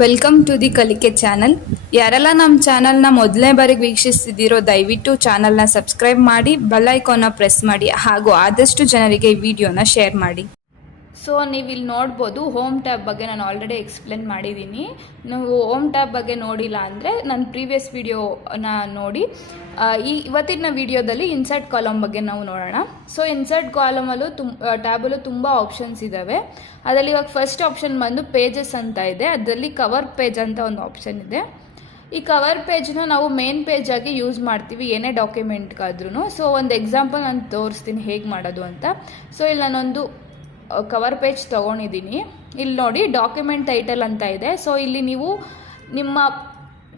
Welcome to the ಕಲಿಕೆ channel. ಯಾರೆಲ್ಲ ನಮ್ಮ ಚಾನಲ್ನ ಮೊದಲನೇ ಬಾರಿಗೆ ವೀಕ್ಷಿಸ್ತಿದ್ದೀರೋ ದಯವಿಟ್ಟು ಚಾನಲ್ನ ಸಬ್ಸ್ಕ್ರೈಬ್ ಮಾಡಿ, ಬೆಲ್ ಐಕಾನ್ನ ಪ್ರೆಸ್ ಮಾಡಿ ಹಾಗೂ ಆದಷ್ಟು ಜನರಿಗೆ ಈ ವಿಡಿಯೋನ ಶೇರ್ ಮಾಡಿ. ಸೊ ನೀವು ಇಲ್ಲಿ ನೋಡ್ಬೋದು ಹೋಮ್ ಟ್ಯಾಬ್ ಬಗ್ಗೆ ನಾನು ಆಲ್ರೆಡಿ ಎಕ್ಸ್ಪ್ಲೇನ್ ಮಾಡಿದ್ದೀನಿ. ನೀವು ಹೋಮ್ ಟ್ಯಾಬ್ ಬಗ್ಗೆ ನೋಡಿಲ್ಲ ಅಂದರೆ ನನ್ನ ಪ್ರೀವಿಯಸ್ ವಿಡಿಯೋನ ನೋಡಿ. ಇವತ್ತಿನ ವಿಡಿಯೋದಲ್ಲಿ ಇನ್ಸರ್ಟ್ ಕಾಲಮ್ ಬಗ್ಗೆ ನಾವು ನೋಡೋಣ. ಸೊ ಇನ್ಸರ್ಟ್ ಕಾಲಮಲ್ಲೂ ಟ್ಯಾಬಲ್ಲೂ ತುಂಬ ಆಪ್ಷನ್ಸ್ ಇದ್ದಾವೆ. ಅದರಲ್ಲಿ ಇವಾಗ ಫಸ್ಟ್ ಆಪ್ಷನ್ ಬಂದು ಪೇಜಸ್ ಅಂತ ಇದೆ. ಅದರಲ್ಲಿ ಕವರ್ ಪೇಜ್ ಅಂತ ಒಂದು ಆಪ್ಷನ್ ಇದೆ. ಈ ಕವರ್ ಪೇಜ್ನ ನಾವು ಮೇನ್ ಪೇಜ್ ಆಗಿ ಯೂಸ್ ಮಾಡ್ತೀವಿ ಏನೇ ಡಾಕ್ಯುಮೆಂಟ್ಗಾದ್ರೂ. ಸೊ ಒಂದು ಎಕ್ಸಾಂಪಲ್ ನಾನು ತೋರಿಸ್ತೀನಿ ಹೇಗೆ ಮಾಡೋದು ಅಂತ. ಸೊ ಇಲ್ಲಿ ನಾನೊಂದು ಕವರ್ ಪೇಜ್ ತೊಗೊಂಡಿದ್ದೀನಿ. ಇಲ್ಲಿ ನೋಡಿ ಡಾಕ್ಯುಮೆಂಟ್ ಟೈಟಲ್ ಅಂತ ಇದೆ. ಸೊ ಇಲ್ಲಿ ನೀವು ನಿಮ್ಮ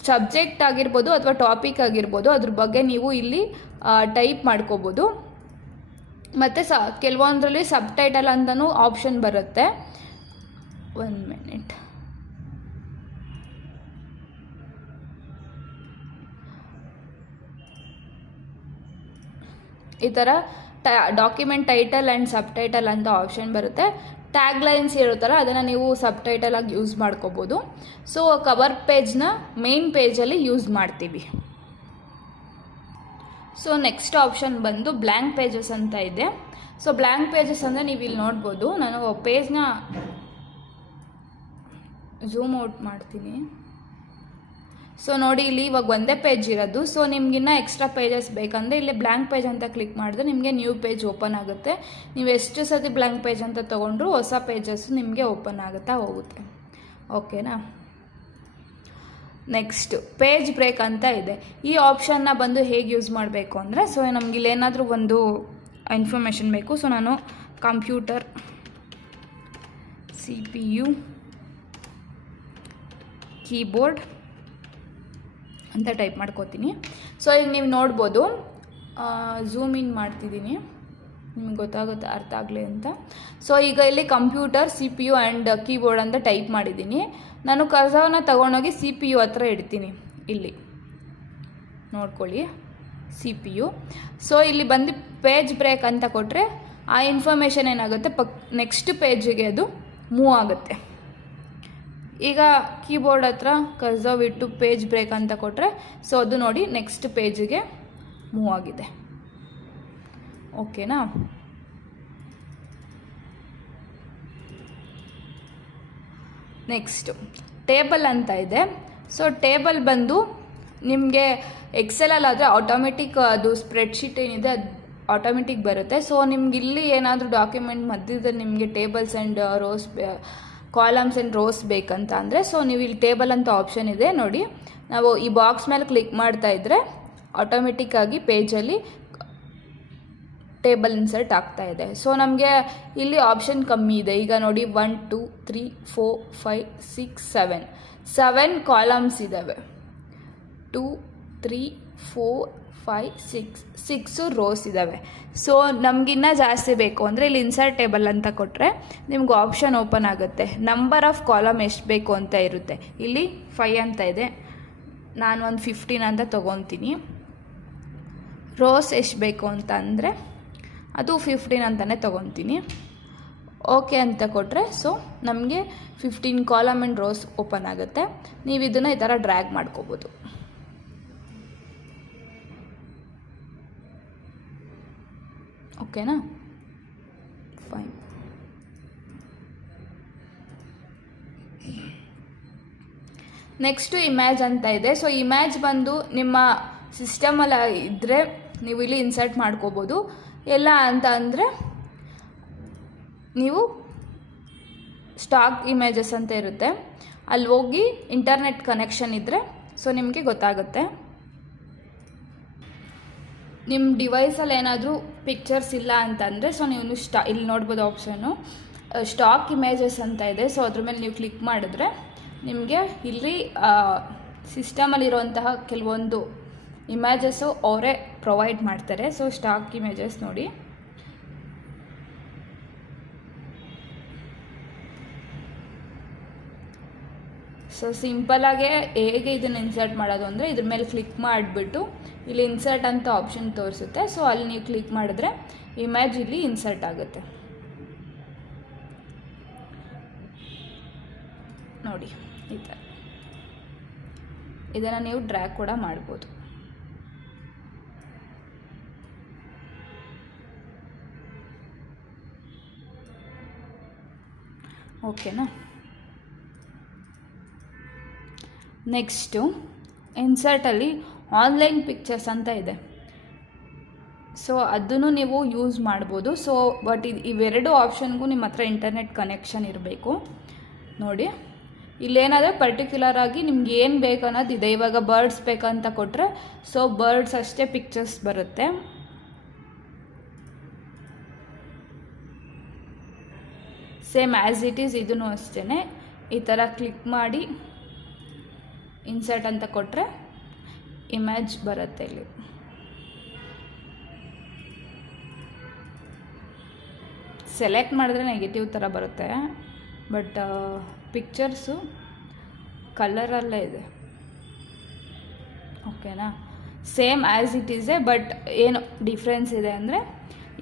ಸಬ್ಜೆಕ್ಟ್ ಆಗಿರ್ಬೋದು ಅಥವಾ ಟಾಪಿಕ್ ಆಗಿರ್ಬೋದು ಅದ್ರ ಬಗ್ಗೆ ನೀವು ಇಲ್ಲಿ ಟೈಪ್ ಮಾಡ್ಕೋಬೋದು. ಮತ್ತು ಕೆಲವೊಂದರಲ್ಲಿ ಸಬ್ ಟೈಟಲ್ ಅಂತಲೂ ಆಪ್ಷನ್ ಬರುತ್ತೆ. 1 ಮಿನಿಟ್. ಈ ಥರ document title and sub title ಅಂತ ಆಪ್ಷನ್ ಬರುತ್ತೆ. ಟ್ಯಾಗ್ ಲೈನ್ಸ್ ಇರುತ್ತಲ್ಲ ಅದನ್ನು ನೀವು ಸಬ್ ಟೈಟಲ್ ಆಗಿ ಯೂಸ್ ಮಾಡ್ಕೋಬೋದು. ಸೊ ಕವರ್ ಪೇಜ್ನ ಮೇನ್ ಪೇಜಲ್ಲಿ ಯೂಸ್ ಮಾಡ್ತೀವಿ. ಸೊ ನೆಕ್ಸ್ಟ್ ಆಪ್ಷನ್ ಬಂದು ಬ್ಲ್ಯಾಂಕ್ ಪೇಜಸ್ ಅಂತ ಇದೆ. ಸೊ ಬ್ಲ್ಯಾಂಕ್ ಪೇಜಸ್ ಅಂದರೆ ನೀವು ಇಲ್ಲಿ ನೋಡ್ಬೋದು. ನಾನು ಪೇಜ್ನ ಝೂಮ್ ಔಟ್ ಮಾಡ್ತೀನಿ. ಸೊ ನೋಡಿ ಇಲ್ಲಿ ಇವಾಗ ಒಂದೇ ಪೇಜ್ ಇರೋದು. ಸೊ ನಿಮ್ಗಿನ್ನ ಎಕ್ಸ್ಟ್ರಾ ಪೇಜಸ್ ಬೇಕಂದರೆ ಇಲ್ಲಿ ಬ್ಲ್ಯಾಂಕ್ ಪೇಜ್ ಅಂತ ಕ್ಲಿಕ್ ಮಾಡಿದ್ರೆ ನಿಮಗೆ ನ್ಯೂ ಪೇಜ್ ಓಪನ್ ಆಗುತ್ತೆ. ನೀವು ಎಷ್ಟು ಸತಿ ಬ್ಲ್ಯಾಂಕ್ ಪೇಜ್ ಅಂತ ತೊಗೊಂಡ್ರು ಹೊಸ ಪೇಜಸ್ಸು ನಿಮಗೆ ಓಪನ್ ಆಗುತ್ತಾ ಹೋಗುತ್ತೆ. ಓಕೆನಾ. ನೆಕ್ಸ್ಟ್ ಪೇಜ್ ಬ್ರೇಕ್ ಅಂತ ಇದೆ. ಈ ಆಪ್ಷನ್ನ ಬಂದು ಹೇಗೆ ಯೂಸ್ ಮಾಡಬೇಕು ಅಂದರೆ, ಸೊ ನಮ್ಗೆ ಇಲ್ಲಿ ಏನಾದರೂ ಒಂದು ಇನ್ಫಾರ್ಮೇಷನ್ ಬೇಕು. ಸೊ ನಾನು ಕಂಪ್ಯೂಟರ್ CPU ಕೀಬೋರ್ಡ್ ಅಂತ ಟೈಪ್ ಮಾಡ್ಕೋತೀನಿ. ಸೊ ಈಗ ನೀವು ನೋಡ್ಬೋದು ಝೂಮ್ ಇನ್ ಮಾಡ್ತಿದ್ದೀನಿ, ನಿಮ್ಗೆ ಗೊತ್ತಾಗುತ್ತೆ ಅರ್ಥ ಆಗಲಿ ಅಂತ. ಸೊ ಈಗ ಇಲ್ಲಿ ಕಂಪ್ಯೂಟರ್ CPU ಆ್ಯಂಡ್ ಕೀಬೋರ್ಡ್ ಅಂತ ಟೈಪ್ ಮಾಡಿದ್ದೀನಿ. ನಾನು ಕರ್ಸರ್ನ ತೊಗೊಂಡೋಗಿ CPU ಹತ್ರ ಇಡ್ತೀನಿ. ಇಲ್ಲಿ ನೋಡ್ಕೊಳ್ಳಿ CPU. ಸೊ ಇಲ್ಲಿ ಬಂದು ಪೇಜ್ ಬ್ರೇಕ್ ಅಂತ ಕೊಟ್ಟರೆ ಆ ಇನ್ಫಾರ್ಮೇಷನ್ ಏನಾಗುತ್ತೆ ನೆಕ್ಸ್ಟ್ ಪೇಜಿಗೆ ಅದು ಮೂವ್ ಆಗುತ್ತೆ. ಈಗ ಕೀಬೋರ್ಡ್ ಹತ್ರ ಕರ್ಸರ್ ಇಟ್ಟು ಪೇಜ್ ಬ್ರೇಕ್ ಅಂತ ಕೊಟ್ಟರೆ ಸೊ ಅದು ನೋಡಿ ನೆಕ್ಸ್ಟ್ ಪೇಜಿಗೆ ಮೂವ್ ಆಗಿದೆ. ಓಕೆನಾ. ನೆಕ್ಸ್ಟು ಟೇಬಲ್ ಅಂತ ಇದೆ. ಸೊ ಟೇಬಲ್ ಬಂದು ನಿಮಗೆ ಎಕ್ಸೆಲಲ್ಲಾದರೆ ಆಟೋಮೆಟಿಕ್ ಅದು ಸ್ಪ್ರೆಡ್ಶೀಟ್ ಏನಿದೆ ಅದು ಆಟೋಮೆಟಿಕ್ ಬರುತ್ತೆ. ಸೊ ನಿಮ್ಗೆ ಇಲ್ಲಿ ಏನಾದರೂ ಡಾಕ್ಯುಮೆಂಟ್ ಮಧ್ಯದಲ್ಲಿ ನಿಮಗೆ tables and rose columns and rose ಬೇಕಂತ ಅಂದರೆ ಸೊ ನೀವು ಇಲ್ಲಿ ಟೇಬಲ್ ಅಂತ ಆಪ್ಷನ್ ಇದೆ ನೋಡಿ. ನಾವು ಈ ಬಾಕ್ಸ್ ಮೇಲೆ ಕ್ಲಿಕ್ ಮಾಡ್ತಾ ಇದ್ದರೆ ಆಟೋಮೆಟಿಕ್ಕಾಗಿ ಪೇಜಲ್ಲಿ ಟೇಬಲ್ ಇನ್ಸರ್ಟ್ ಆಗ್ತಾ ಇದೆ. ಸೊ ನಮಗೆ ಇಲ್ಲಿ ಆಪ್ಷನ್ ಕಮ್ಮಿ ಇದೆ. ಈಗ ನೋಡಿ 1 2 3 4 5 6 7 ಕಾಲಮ್ಸ್ ಇದ್ದಾವೆ. 2 3 4 5 6 ರೋಸ್ ಇದ್ದಾವೆ. ಸೊ ನಮಗಿನ್ನ ಜಾಸ್ತಿ ಬೇಕು ಅಂದರೆ ಇಲ್ಲಿ ಇನ್ಸರ್ಟ್ ಟೇಬಲ್ ಅಂತ ಕೊಟ್ಟರೆ ನಿಮ್ಗೆ ಆಪ್ಷನ್ ಓಪನ್ ಆಗುತ್ತೆ. ನಂಬರ್ ಆಫ್ ಕಾಲಮ್ ಎಷ್ಟು ಬೇಕು ಅಂತ ಇರುತ್ತೆ. ಇಲ್ಲಿ 5 ಅಂತ ಇದೆ, ನಾನು ಒಂದು 15 ಅಂತ ತೊಗೊತೀನಿ. ರೋಸ್ ಎಷ್ಟು ಬೇಕು ಅಂತ ಅಂದರೆ ಅದು 15 ಅಂತಲೇ ತೊಗೊತೀನಿ. ಓಕೆ ಅಂತ ಕೊಟ್ಟರೆ ಸೊ ನಮಗೆ 15 ಕಾಲಮ್ ಆ್ಯಂಡ್ ರೋಸ್ ಓಪನ್ ಆಗುತ್ತೆ. ನೀವು ಇದನ್ನು ಈ ಥರ ಡ್ರ್ಯಾಗ್ ಮಾಡ್ಕೋಬೋದು. ಓಕೆನಾ. ಫೈನ್. ನೆಕ್ಸ್ಟು ಇಮ್ಯಾಜ್ ಅಂತ ಇದೆ. ಸೊ ಇಮ್ಯಾಜ್ ಬಂದು ನಿಮ್ಮ ಸಿಸ್ಟಮಲ್ಲಿ ಇದ್ದರೆ ನೀವು ಇಲ್ಲಿ ಇನ್ಸರ್ಟ್ ಮಾಡ್ಕೋಬೋದು. ಎಲ್ಲ ಅಂತ ಅಂದರೆ ನೀವು ಸ್ಟಾಕ್ ಇಮೇಜಸ್ ಅಂತ ಇರುತ್ತೆ, ಅಲ್ಲಿ ಹೋಗಿ ಇಂಟರ್ನೆಟ್ ಕನೆಕ್ಷನ್ ಇದ್ದರೆ ಸೊ ನಿಮಗೆ ಗೊತ್ತಾಗುತ್ತೆ. ನಿಮ್ಮ ಡಿವೈಸಲ್ಲಿ ಏನಾದರೂ ಪಿಕ್ಚರ್ಸ್ ಇಲ್ಲ ಅಂತಂದರೆ ಸೊ ನೀವು ಇಲ್ಲಿ ನೋಡ್ಬೋದು ಆಪ್ಷನ್ನು ಸ್ಟಾಕ್ ಇಮೇಜಸ್ ಅಂತ ಇದೆ. ಸೊ ಅದ್ರ ಮೇಲೆ ನೀವು ಕ್ಲಿಕ್ ಮಾಡಿದ್ರೆ ನಿಮಗೆ ಇಲ್ಲಿ ಸಿಸ್ಟಮಲ್ಲಿರುವಂತಹ ಕೆಲವೊಂದು ಇಮೇಜಸ್ಸು ಅವರೇ ಪ್ರೊವೈಡ್ ಮಾಡ್ತಾರೆ. ಸೊ ಸ್ಟಾಕ್ ಇಮೇಜಸ್ ನೋಡಿ. ಸೊ ಸಿಂಪಲಾಗೆ ಹೇಗೆ ಇದನ್ನು ಇನ್ಸರ್ಟ್ ಮಾಡೋದು ಅಂದರೆ ಇದ್ರ ಮೇಲೆ ಕ್ಲಿಕ್ ಮಾಡಿಬಿಟ್ಟು ಇಲ್ಲಿ ಇನ್ಸರ್ಟ್ ಅಂತ ಆಪ್ಷನ್ ತೋರಿಸುತ್ತೆ. ಸೊ ಅಲ್ಲಿ ನೀವು ಕ್ಲಿಕ್ ಮಾಡಿದ್ರೆ ಇಮೇಜ್ ಇಲ್ಲಿ ಇನ್ಸರ್ಟ್ ಆಗುತ್ತೆ. ನೋಡಿ ಈ ಥರ ಇದನ್ನು ನೀವು ಡ್ರ್ಯಾಗ್ ಕೂಡ ಮಾಡ್ಬೋದು. ಓಕೆನಾ. ನೆಕ್ಸ್ಟು ಇನ್ಸರ್ಟಲ್ಲಿ ಆನ್ಲೈನ್ ಪಿಕ್ಚರ್ಸ್ ಅಂತ ಇದೆ. ಸೊ ಅದನ್ನು ನೀವು ಯೂಸ್ ಮಾಡ್ಬೋದು. ಸೊ ಬಟ್ ಇವೆರಡು ಆಪ್ಷನ್ಗೂ ನಿಮ್ಮ ಹತ್ರ ಇಂಟರ್ನೆಟ್ ಕನೆಕ್ಷನ್ ಇರಬೇಕು. ನೋಡಿ ಇಲ್ಲೇನಾದರೆ ಪರ್ಟಿಕ್ಯುಲರ್ ಆಗಿ ನಿಮ್ಗೆ ಏನು ಬೇಕು ಅನ್ನೋದು ಇದೆ. ಇವಾಗ ಬರ್ಡ್ಸ್ ಬೇಕಂತ ಕೊಟ್ಟರೆ ಸೊ ಬರ್ಡ್ಸ್ ಅಷ್ಟೇ ಪಿಕ್ಚರ್ಸ್ ಬರುತ್ತೆ. ಸೇಮ್ ಆ್ಯಸ್ ಇಟ್ ಈಸ್ ಇದೂ ಅಷ್ಟೇ. ಈ ಥರ ಕ್ಲಿಕ್ ಮಾಡಿ ಇನ್ಸರ್ಟ್ ಅಂತ ಕೊಟ್ಟರೆ ಇಮೇಜ್ ಬರುತ್ತೆ. ಇಲ್ಲಿ ಸೆಲೆಕ್ಟ್ ಮಾಡಿದ್ರೆ ನೆಗೆಟಿವ್ ಥರ ಬರುತ್ತೆ, ಬಟ್ ಪಿಕ್ಚರ್ಸು ಕಲರಲ್ಲೇ ಇದೆ. ಓಕೆನಾ. ಸೇಮ್ ಆ್ಯಸ್ ಇಟ್ ಈಸೇ, ಬಟ್ ಏನು ಡಿಫ್ರೆನ್ಸ್ ಇದೆ ಅಂದರೆ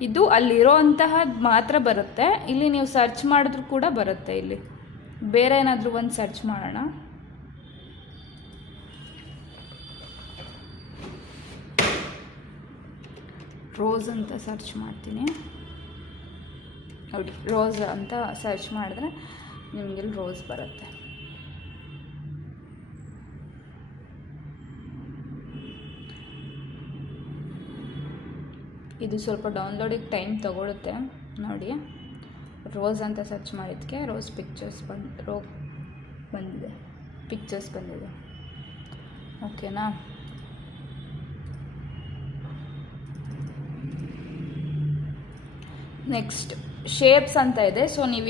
ಇದು ಅಲ್ಲಿರೋ ಅಂತಹದ್ದು ಮಾತ್ರ ಬರುತ್ತೆ. ಇಲ್ಲಿ ನೀವು ಸರ್ಚ್ ಮಾಡಿದ್ರೂ ಕೂಡ ಬರುತ್ತೆ. ಇಲ್ಲಿ ಬೇರೆ ಏನಾದರೂ ಒಂದು ಸರ್ಚ್ ಮಾಡೋಣ. ರೋಸ್ ಅಂತ ಸರ್ಚ್ ಮಾಡ್ತೀನಿ. ನೋಡಿ ರೋಸ್ ಅಂತ ಸರ್ಚ್ ಮಾಡಿದ್ರೆ ನಿಮಗಿಲ್ಲಿ ರೋಸ್ ಬರುತ್ತೆ. ಇದು ಸ್ವಲ್ಪ ಡೌನ್ಲೋಡಿಗೆ ಟೈಮ್ ತಗೊಳುತ್ತೆ. ನೋಡಿ ರೋಸ್ ಅಂತ ಸರ್ಚ್ ಮಾಡಿದ್ದಕ್ಕೆ ರೋಸ್ ಪಿಕ್ಚರ್ಸ್ ಬಂದಿದೆ, ಪಿಕ್ಚರ್ಸ್ ಬಂದಿದೆ. ಓಕೆನಾ. ನೆಕ್ಸ್ಟ್ ಶೇಪ್ಸ್ ಅಂತ ಇದೆ. ಸೊ ನೀವು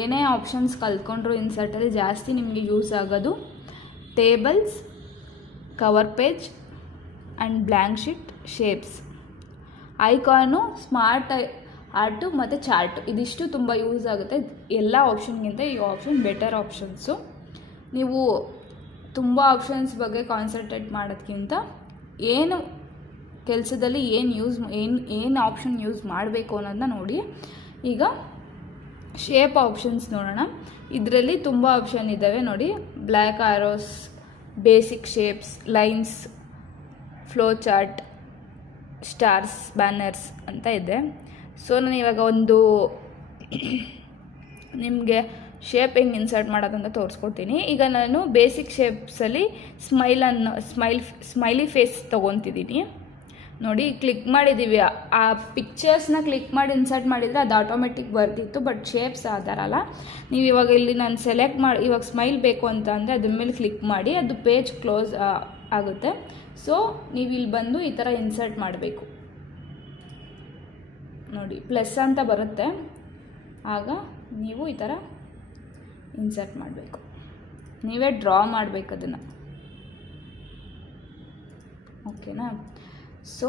ಏನೇ ಆಪ್ಷನ್ಸ್ ಕಲ್ತ್ಕೊಂಡ್ರು ಇನ್ಸರ್ಟಲ್ಲಿ ಜಾಸ್ತಿ ನಿಮಗೆ ಯೂಸ್ ಆಗೋದು tables, cover page and blank sheet, shapes, icon, smart art ಮತ್ತು ಚಾರ್ಟು. ಇದಿಷ್ಟು ತುಂಬ ಯೂಸ್ ಆಗುತ್ತೆ. ಎಲ್ಲ ಆಪ್ಷನ್ಗಿಂತ ಈ ಆಪ್ಷನ್ ಬೆಟರ್ ಆಪ್ಷನ್ಸು. ನೀವು ತುಂಬ ಆಪ್ಷನ್ಸ್ ಬಗ್ಗೆ ಕಾನ್ಸಂಟ್ರೇಟ್ ಮಾಡೋದಕ್ಕಿಂತ ಏನು ಕೆಲಸದಲ್ಲಿ ಏನು ಆಪ್ಷನ್ ಯೂಸ್ ಮಾಡಬೇಕು ಅನ್ನೋದನ್ನ ನೋಡಿ. ಈಗ ಶೇಪ್ ಆಪ್ಷನ್ಸ್ ನೋಡೋಣ. ಇದರಲ್ಲಿ ತುಂಬ ಆಪ್ಷನ್ ಇದ್ದಾವೆ ನೋಡಿ. Black arrows, basic shapes, lines, flow chart, stars, banners ಅಂತ ಇದೆ. ಸೊ ನಾನು ಇವಾಗ ಒಂದು ನಿಮಗೆ ಶೇಪ್ ಹೆಂಗೆ ಇನ್ಸರ್ಟ್ ಮಾಡೋದಂತ ತೋರಿಸ್ಕೊಡ್ತೀನಿ. ಈಗ ನಾನು ಬೇಸಿಕ್ ಶೇಪ್ಸಲ್ಲಿ ಸ್ಮೈಲಿ ಫೇಸ್ ತೊಗೊತಿದ್ದೀನಿ. ನೋಡಿ ಕ್ಲಿಕ್ ಮಾಡಿದ್ದೀವಿ. ಆ ಪಿಕ್ಚರ್ಸ್ನ ಕ್ಲಿಕ್ ಮಾಡಿ ಇನ್ಸರ್ಟ್ ಮಾಡಿದರೆ ಅದು ಆಟೋಮೆಟಿಕ್ ಬರ್ತಿತ್ತು, ಬಟ್ ಶೇಪ್ಸ್ ಆ ಥರ ಅಲ್ಲ. ನೀವು ಇವಾಗ ಇಲ್ಲಿ ನಾನು ಸೆಲೆಕ್ಟ್ ಮಾಡಿ ಇವಾಗ ಸ್ಮೈಲ್ ಬೇಕು ಅಂತ ಅಂದರೆ ಅದ್ರ ಮೇಲೆ ಕ್ಲಿಕ್ ಮಾಡಿ ಅದು ಪೇಜ್ ಕ್ಲೋಸ್ ಆಗುತ್ತೆ. ಸೊ ನೀವು ಇಲ್ಲಿ ಬಂದು ಈ ಥರ ಇನ್ಸರ್ಟ್ ಮಾಡಬೇಕು. ನೋಡಿ ಪ್ಲಸ್ ಅಂತ ಬರುತ್ತೆ, ಆಗ ನೀವು ಈ ಥರ ಇನ್ಸರ್ಟ್ ಮಾಡಬೇಕು. ನೀವೇ ಡ್ರಾ ಮಾಡಬೇಕು ಅದನ್ನು. ಓಕೆನಾ. ಸೊ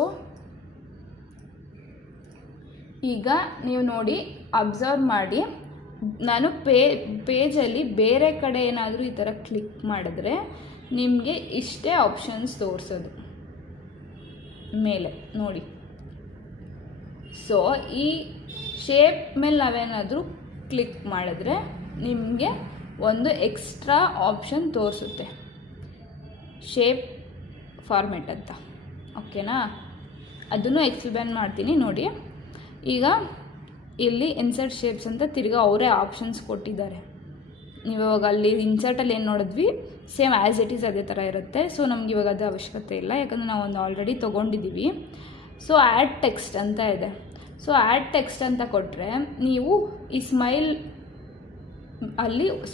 ಈಗ ನೀವು ನೋಡಿ ಅಬ್ಸರ್ವ್ ಮಾಡಿ, ನಾನು ಪೇಜಲ್ಲಿ ಬೇರೆ ಕಡೆ ಏನಾದರೂ ಈ ಥರ ಕ್ಲಿಕ್ ಮಾಡಿದ್ರೆ ನಿಮಗೆ ಇಷ್ಟೇ ಆಪ್ಷನ್ಸ್ ತೋರಿಸೋದು ಮೇಲೆ ನೋಡಿ. ಸೊ ಈ ಶೇಪ್ ಮೇಲೆ ನಾವೇನಾದರೂ ಕ್ಲಿಕ್ ಮಾಡಿದ್ರೆ ನಿಮಗೆ ಒಂದು ಎಕ್ಸ್ಟ್ರಾ ಆಪ್ಷನ್ ತೋರಿಸುತ್ತೆ, ಶೇಪ್ ಫಾರ್ಮೆಟ್ ಅಂತ. ಓಕೆನಾ. ಅದನ್ನು ಎಕ್ಸ್ಪ್ಲೇನ್ ಮಾಡ್ತೀನಿ ನೋಡಿ. ಈಗ ಇಲ್ಲಿ ಇನ್ಸರ್ಟ್ ಶೇಪ್ಸ್ ಅಂತ ತಿರ್ಗಾ ಅವರೇ ಆಪ್ಷನ್ಸ್ ಕೊಟ್ಟಿದ್ದಾರೆ. ನೀವು ಇವಾಗ ಅಲ್ಲಿ ಇನ್ಸರ್ಟಲ್ಲಿ ಏನು ನೋಡಿದ್ವಿ ಸೇಮ್ ಆ್ಯಸ್ ಇಟ್ ಈಸ್ ಅದೇ ಥರ ಇರುತ್ತೆ. ಸೊ ನಮ್ಗೆ ಇವಾಗ ಅದು ಅವಶ್ಯಕತೆ ಇಲ್ಲ, ಯಾಕಂದರೆ ನಾವು ಒಂದು ಆಲ್ರೆಡಿ ತೊಗೊಂಡಿದ್ದೀವಿ. ಸೊ ಆ್ಯಡ್ ಟೆಕ್ಸ್ಟ್ ಅಂತ ಇದೆ. ಸೊ ಆ್ಯಡ್ ಟೆಕ್ಸ್ಟ್ ಅಂತ ಕೊಟ್ಟರೆ ನೀವು ಈ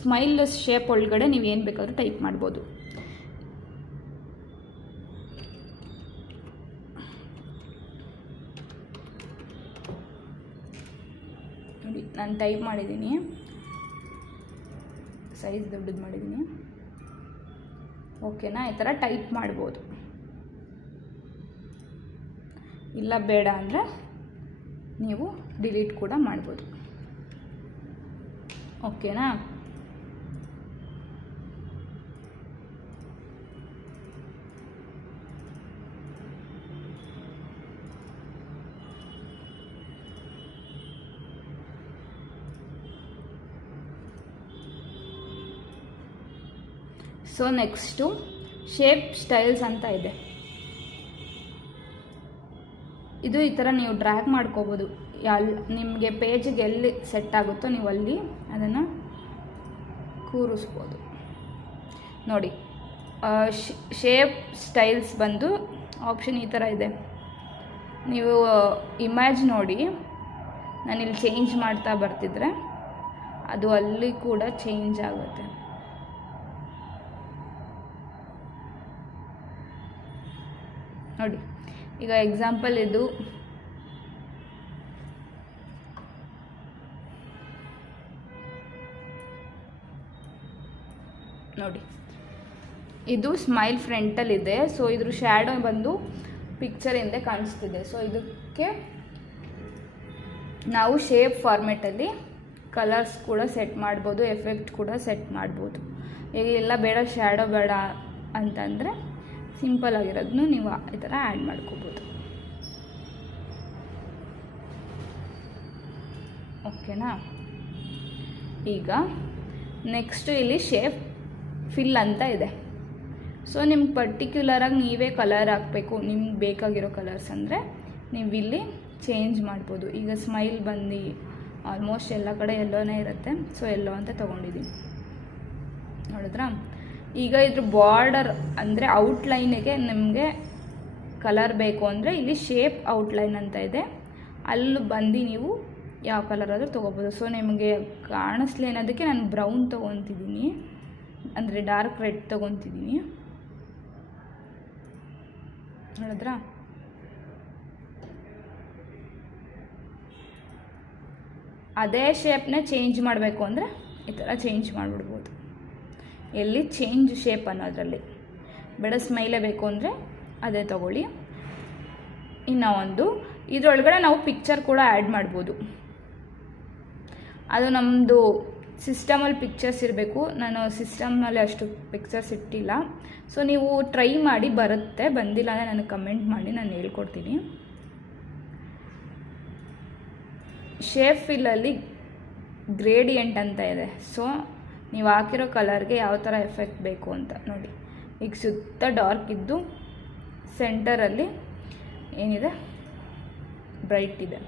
ಸ್ಮೈಲ್ ಶೇಪ್ ಒಳಗಡೆ ನೀವು ಏನು ಬೇಕಾದರೂ ಟೈಪ್ ಮಾಡ್ಬೋದು. ನೋಡಿ ನಾನು ಟೈಪ್ ಮಾಡಿದ್ದೀನಿ, ಸೈಜ್ ದೊಡ್ಡದು ಮಾಡಿದ್ದೀನಿ. ಓಕೆನಾ. ಈ ಥರ ಟೈಪ್ ಮಾಡ್ಬೋದು. ಇಲ್ಲ ಬೇಡ ಅಂದರೆ ನೀವು ಡಿಲೀಟ್ ಕೂಡ ಮಾಡ್ಬೋದು. ಓಕೆನಾ. ಸೊ ನೆಕ್ಸ್ಟು ಶೇಪ್ ಸ್ಟೈಲ್ಸ್ ಅಂತ ಇದೆ. ಇದು ಈ ಥರ ನೀವು ಡ್ರ್ಯಾಗ್ ಮಾಡ್ಕೋಬೋದು. ನಿಮಗೆ ಪೇಜಿಗೆ ಎಲ್ಲಿ ಸೆಟ್ ಆಗುತ್ತೋ ನೀವು ಅಲ್ಲಿ ಅದನ್ನು ಕೂರಿಸ್ಬೋದು. ನೋಡಿ, ಶೇಪ್ ಸ್ಟೈಲ್ಸ್ ಬಂದು ಆಪ್ಷನ್ ಈ ಥರ ಇದೆ. ನೀವು ಇಮೇಜ್ ನೋಡಿ, ನಾನಿಲ್ಲಿ ಚೇಂಜ್ ಮಾಡ್ತಾ ಬರ್ತಿದ್ರೆ ಅದು ಅಲ್ಲಿ ಕೂಡ ಚೇಂಜ್ ಆಗುತ್ತೆ. ನೋಡಿ, ಈಗ ಎಕ್ಸಾಂಪಲ್ ಇದು ನೋಡಿ, ಇದು ಸ್ಮೈಲ್ ಫ್ರಂಟಲ್ಲಿದೆ. ಸೊ ಇದ್ರ ಶ್ಯಾಡೋ ಬಂದು ಪಿಕ್ಚರ್ ಹಿಂದೆ ಕಾಣಿಸ್ತಿದೆ. ಸೊ ಇದಕ್ಕೆ ನಾವು ಶೇಪ್ ಫಾರ್ಮೆಟಲ್ಲಿ ಕಲರ್ಸ್ ಕೂಡ ಸೆಟ್ ಮಾಡ್ಬೋದು, ಎಫೆಕ್ಟ್ ಕೂಡ ಸೆಟ್ ಮಾಡ್ಬೋದು. ಈಗ ಎಲ್ಲ ಬೇಡ, ಶ್ಯಾಡೋ ಬೇಡ ಅಂತಂದರೆ ಸಿಂಪಲ್ ಆಗಿರೋದನ್ನು ನೀವು ಈ ಥರ ಆ್ಯಡ್ ಮಾಡ್ಕೋಬೋದು. ಓಕೆನಾ? ಈಗ ನೆಕ್ಸ್ಟು ಇಲ್ಲಿ ಶೇಪ್ ಫಿಲ್ ಅಂತ ಇದೆ. ಸೊ ನಿಮ್ಗೆ ಪರ್ಟಿಕ್ಯುಲರಾಗಿ ನೀವೇ ಕಲರ್ ಹಾಕಬೇಕು, ನಿಮ್ಗೆ ಬೇಕಾಗಿರೋ ಕಲರ್ಸ್ ಅಂದರೆ ನೀವು ಇಲ್ಲಿ ಚೇಂಜ್ ಮಾಡ್ಬೋದು. ಈಗ ಸ್ಮೈಲ್ ಬಂದು ಆಲ್ಮೋಸ್ಟ್ ಎಲ್ಲ ಕಡೆ ಎಲ್ಲೋನೇ ಇರುತ್ತೆ. ಸೊ ಎಲ್ಲೋ ಅಂತ ತೊಗೊಂಡಿದ್ದೀನಿ, ನೋಡಿದ್ರಾ? ಈಗ ಇದ್ರ ಬಾರ್ಡರ್ ಅಂದರೆ ಔಟ್ಲೈನಿಗೆ ನಿಮಗೆ ಕಲರ್ ಬೇಕು ಅಂದರೆ ಇಲ್ಲಿ ಶೇಪ್ ಔಟ್ಲೈನ್ ಅಂತ ಇದೆ, ಅಲ್ಲಿ ಬಂದು ನೀವು ಯಾವ ಕಲರ್ ಆದರೂ ತೊಗೋಬೋದು. ಸೊ ನಿಮಗೆ ಕಾಣಿಸ್ಲಿ ಅನ್ನೋದಕ್ಕೆ ನಾನು ಬ್ರೌನ್ ತೊಗೊತಿದ್ದೀನಿ, ಅಂದರೆ ಡಾರ್ಕ್ ರೆಡ್ ತೊಗೊತಿದ್ದೀನಿ, ನೋಡಿದ್ರಾ? ಅದೇ ಶೇಪ್ನೇ ಚೇಂಜ್ ಮಾಡಬೇಕು ಅಂದರೆ ಈ ಥರ ಚೇಂಜ್ ಮಾಡಿಬಿಡ್ಬೋದು. ಎಲ್ಲಿ ಚೇಂಜ್ ಶೇಪ್ ಅನ್ನೋದರಲ್ಲಿ ಬೇಡ, ಸ್ಮೈಲೇ ಬೇಕು ಅಂದರೆ ಅದೇ ತೊಗೊಳ್ಳಿ. ಇನ್ನು ಒಂದು ಇದರೊಳಗಡೆ ನಾವು ಪಿಕ್ಚರ್ ಕೂಡ ಆ್ಯಡ್ ಮಾಡ್ಬೋದು. ಅದು ನಮ್ಮದು ಸಿಸ್ಟಮಲ್ಲಿ ಪಿಕ್ಚರ್ಸ್ ಇರಬೇಕು. ನಾನು ಸಿಸ್ಟಮ್ನಲ್ಲಿ ಅಷ್ಟು ಪಿಕ್ಚರ್ಸ್ ಇಟ್ಟಿಲ್ಲ. ಸೊ ನೀವು ಟ್ರೈ ಮಾಡಿ, ಬರುತ್ತೆ. ಬಂದಿಲ್ಲ ಅಂದರೆ ನನಗೆ ಕಮೆಂಟ್ ಮಾಡಿ, ನಾನು ಹೇಳ್ಕೊಡ್ತೀನಿ. ಶೇಪ್ ಫಿಲ್ಲಲ್ಲಿ ಗ್ರೇಡಿಯಂಟ್ ಅಂತ ಇದೆ. ಸೊ ನೀವು ಹಾಕಿರೋ ಕಲರ್ಗೆ ಯಾವ ಥರ ಎಫೆಕ್ಟ್ ಬೇಕು ಅಂತ ನೋಡಿ. ಈಗ ಸುತ್ತ ಡಾರ್ಕ್ ಇದ್ದು ಸೆಂಟರಲ್ಲಿ ಏನಿದೆ ಬ್ರೈಟ್ ಇದೆ.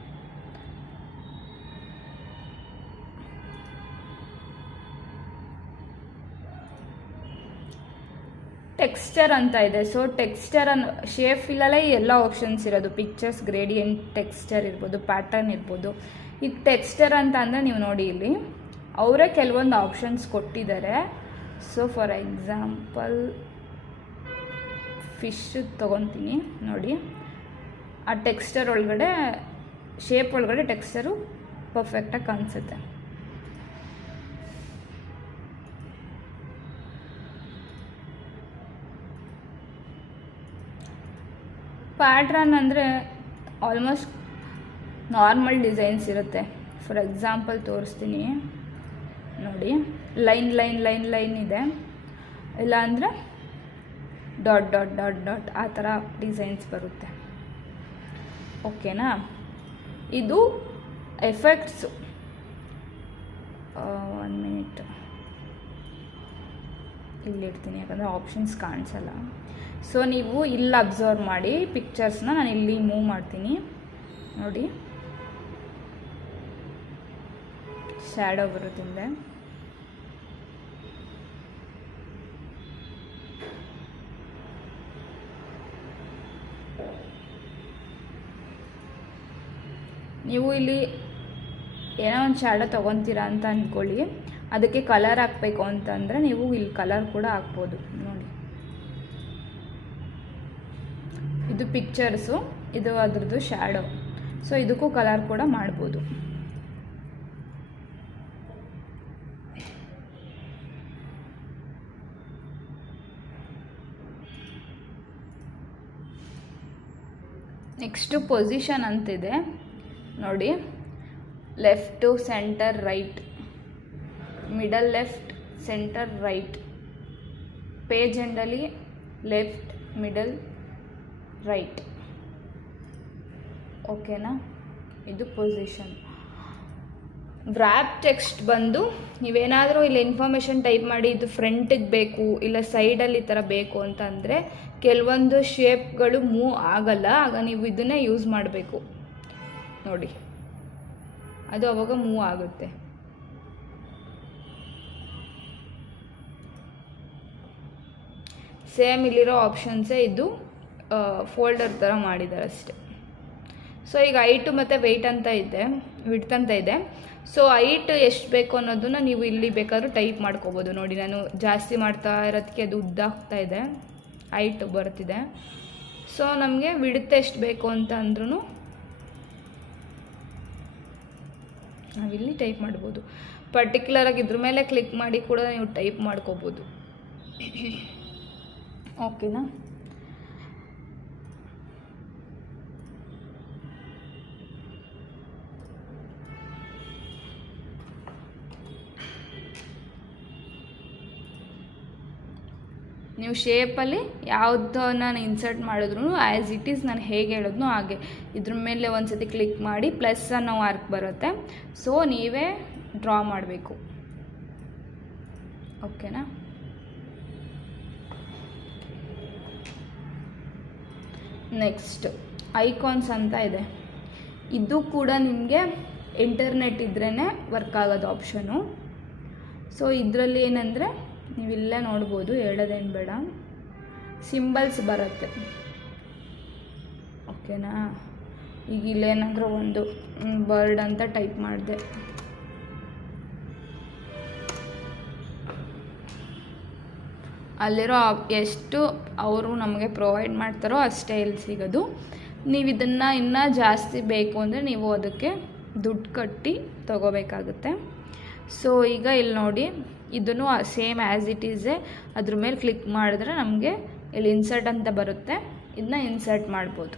ಟೆಕ್ಸ್ಚರ್ ಅಂತ ಇದೆ. ಸೊ ಟೆಕ್ಸ್ಚರ್ ಶೇಪ್ ಫಿಲ್ಲಲ್ಲೇ ಎಲ್ಲ ಆಪ್ಷನ್ಸ್ ಇರೋದು. ಪಿಕ್ಚರ್ಸ್, ಗ್ರೇಡಿಯಂಟ್, ಟೆಕ್ಸ್ಚರ್ ಇರ್ಬೋದು, ಪ್ಯಾಟರ್ನ್ ಇರ್ಬೋದು. ಈಗ ಟೆಕ್ಸ್ಚರ್ ಅಂತ ಅಂದರೆ ನೀವು ನೋಡಿ, ಇಲ್ಲಿ ಅವರೇ ಕೆಲವೊಂದು ಆಪ್ಷನ್ಸ್ ಕೊಟ್ಟಿದ್ದಾರೆ. ಸೊ ಫಾರ್ ಎಕ್ಸಾಂಪಲ್ ಫಿಶ್ ತೊಗೊತೀನಿ ನೋಡಿ. ಆ ಟೆಕ್ಸ್ಚರ್ ಒಳಗಡೆ, ಶೇಪ್ ಒಳಗಡೆ ಟೆಕ್ಸ್ಚರು ಪರ್ಫೆಕ್ಟಾಗಿ ಕಾಣಿಸುತ್ತೆ. ಪ್ಯಾಟ್ರನ್ ಅಂದರೆ ಆಲ್ಮೋಸ್ಟ್ ನಾರ್ಮಲ್ ಡಿಸೈನ್ಸ್ ಇರುತ್ತೆ. ಫಾರ್ ಎಕ್ಸಾಂಪಲ್ ತೋರಿಸ್ತೀನಿ ನೋಡಿ. ಲೈನ್ ಲೈನ್ ಲೈನ್ ಲೈನ್ ಇದೆ, ಇಲ್ಲ ಅಂದರೆ ಡಾಟ್ ಡಾಟ್ ಡಾಟ್ ಡಾಟ್ ಆ ಥರ ಡಿಸೈನ್ಸ್ ಬರುತ್ತೆ. ಓಕೆನಾ? ಇದು ಎಫೆಕ್ಟ್ಸು. 1 ಮಿನಿಟ್ ಇಲ್ಲಿಡ್ತೀನಿ, ಯಾಕಂದರೆ ಆಪ್ಷನ್ಸ್ ಕಾಣಿಸಲ್ಲ. ಸೊ ನೀವು ಇಲ್ಲಿ ಅಬ್ಸರ್ವ್ ಮಾಡಿ ಪಿಕ್ಚರ್ಸ್ನ. ನಾನು ಇಲ್ಲಿ ಮೂವ್ ಮಾಡ್ತೀನಿ ನೋಡಿ. ಶ್ಯಾಡೋ ಬರುತ್ತಿದೆ. ನೀವು ಇಲ್ಲಿ ಏನೋ ಒಂದು ಶ್ಯಾಡೋ ತೊಗೊತೀರಾ ಅಂತ ಅಂದ್ಕೊಳ್ಳಿ. ಅದಕ್ಕೆ ಕಲರ್ ಹಾಕಬೇಕು ಅಂತಂದರೆ ನೀವು ಇಲ್ಲಿ ಕಲರ್ ಕೂಡ ಹಾಕ್ಬೋದು ನೋಡಿ. ಇದು ಪಿಕ್ಚರ್ಸು, ಇದು ಅದ್ರದ್ದು ಶ್ಯಾಡೋ. ಸೊ ಇದಕ್ಕೂ ಕಲರ್ ಕೂಡ ಮಾಡ್ಬೋದು. ನೆಕ್ಸ್ಟು ಪೊಸಿಷನ್ ಅಂತಿದೆ ನೋಡಿ. Left, centre, right, middle left, centre right, page ಎಂಡಲ್ಲಿ ಲೆಫ್ಟ್, ಮಿಡಲ್, ರೈಟ್. ಓಕೆನಾ? ಇದು ಪೊಸಿಷನ್. ವ್ರ್ಯಾಪ್ ಟೆಕ್ಸ್ಟ್ ಬಂದು ನೀವೇನಾದರೂ ಇಲ್ಲಿ ಇನ್ಫಾರ್ಮೇಷನ್ ಟೈಪ್ ಮಾಡಿ ಇದು ಫ್ರಂಟಿಗೆ ಬೇಕು ಇಲ್ಲ ಸೈಡಲ್ಲಿ ಈ ಥರ ಬೇಕು ಅಂತ ಅಂದರೆ ಕೆಲವೊಂದು ಶೇಪ್ಗಳು ಮೂವ್ ಆಗಲ್ಲ. ಆಗ ನೀವು ಇದನ್ನೇ ಯೂಸ್ ಮಾಡಬೇಕು ನೋಡಿ, ಅದು ಅವಾಗ ಮೂವ್ ಆಗುತ್ತೆ. ಸೇಮ್ ಇಲ್ಲಿರೋ ಆಪ್ಷನ್ಸೇ ಇದು ಫೋಲ್ಡರ್ ಥರ ಮಾಡಿದ್ದಾರೆ ಅಷ್ಟೆ. ಸೊ ಈಗ ಹೈಟು ಮತ್ತು ವೆಯ್ಟ್ ಅಂತ ಇದೆ, ವಿಡ್ತ್ ಅಂತ ಇದೆ. ಸೊ ಹೈಟ್ ಎಷ್ಟು ಬೇಕು ಅನ್ನೋದನ್ನ ನೀವು ಇಲ್ಲಿ ಬೇಕಾದ್ರೂ ಟೈಪ್ ಮಾಡ್ಕೋಬೋದು. ನೋಡಿ ನಾನು ಜಾಸ್ತಿ ಮಾಡ್ತಾ ಇರೋದಕ್ಕೆ ಅದು ಉದ್ದ ಆಗ್ತಾ ಇದೆ, ಹೈಟ್ ಬರ್ತಿದೆ. ಸೊ ನಮಗೆ ವಿಡ್ತ್ ಎಷ್ಟು ಬೇಕು ಅಂತ ಅಂದ್ರೂ ನಾವಿಲ್ಲಿ ಟೈಪ್ ಮಾಡ್ಬೋದು. ಪರ್ಟಿಕ್ಯುಲರಾಗಿ ಇದ್ರ ಮೇಲೆ ಕ್ಲಿಕ್ ಮಾಡಿ ಕೂಡ ನೀವು ಟೈಪ್ ಮಾಡ್ಕೋಬೋದು. ಓಕೆನಾ? ನೀವು ಶೇಪಲ್ಲಿ ಯಾವುದನ್ನ ನಾನು ಇನ್ಸರ್ಟ್ ಮಾಡಿದ್ರು ಆ್ಯಸ್ ಇಟ್ ಈಸ್ ನಾನು ಹೇಗೆ ಹೇಳಿದ್ನೋ ಹಾಗೆ ಇದ್ರ ಮೇಲೆ ಒಂದು ಸತಿ ಕ್ಲಿಕ್ ಮಾಡಿ ಪ್ಲಸ್ ಅನ್ನೋ ಮಾರ್ಕ್ ಬರುತ್ತೆ. ಸೊ ನೀವೇ ಡ್ರಾ ಮಾಡಬೇಕು. ಓಕೆನಾ? ನೆಕ್ಸ್ಟ್ ಐಕಾನ್ಸ್ ಅಂತ ಇದೆ. ಇದು ಕೂಡ ನಿಮಗೆ ಇಂಟರ್ನೆಟ್ ಇದ್ರೇ ವರ್ಕ್ ಆಗೋದು ಆಪ್ಷನು. ಸೊ ಇದರಲ್ಲಿ ಏನಂದರೆ ನೀವಿಲ್ಲೇ ನೋಡ್ಬೋದು, ಹೇಳೋದೇನು ಬೇಡ, ಸಿಂಬಲ್ಸ್ ಬರುತ್ತೆ. ಓಕೆನಾ? ಈಗ ಇಲ್ಲೇನಾದರೂ ಒಂದು ಬರ್ಡ್ ಅಂತ ಟೈಪ್ ಮಾಡಿದೆ, ಅಲ್ಲಿರೋ ಎಷ್ಟು ಅವರು ನಮಗೆ ಪ್ರೊವೈಡ್ ಮಾಡ್ತಾರೋ ಅಷ್ಟೇ ಇಲ್ಲಿ ಸಿಗೋದು. ನೀವು ಇದನ್ನು ಇನ್ನೂ ಜಾಸ್ತಿ ಬೇಕು ಅಂದರೆ ನೀವು ಅದಕ್ಕೆ ದುಡ್ಡು ಕಟ್ಟಿ ತೊಗೋಬೇಕಾಗುತ್ತೆ. ಸೊ ಈಗ ಇಲ್ಲಿ ನೋಡಿ, ಇದನ್ನು ಸೇಮ್ ಆ್ಯಸ್ ಇಟ್ ಈಸೇ ಅದ್ರ ಮೇಲೆ ಕ್ಲಿಕ್ ಮಾಡಿದ್ರೆ ನಮಗೆ ಇಲ್ಲಿ ಇನ್ಸರ್ಟ್ ಅಂತ ಬರುತ್ತೆ. ಇದನ್ನ ಇನ್ಸರ್ಟ್ ಮಾಡ್ಬೋದು.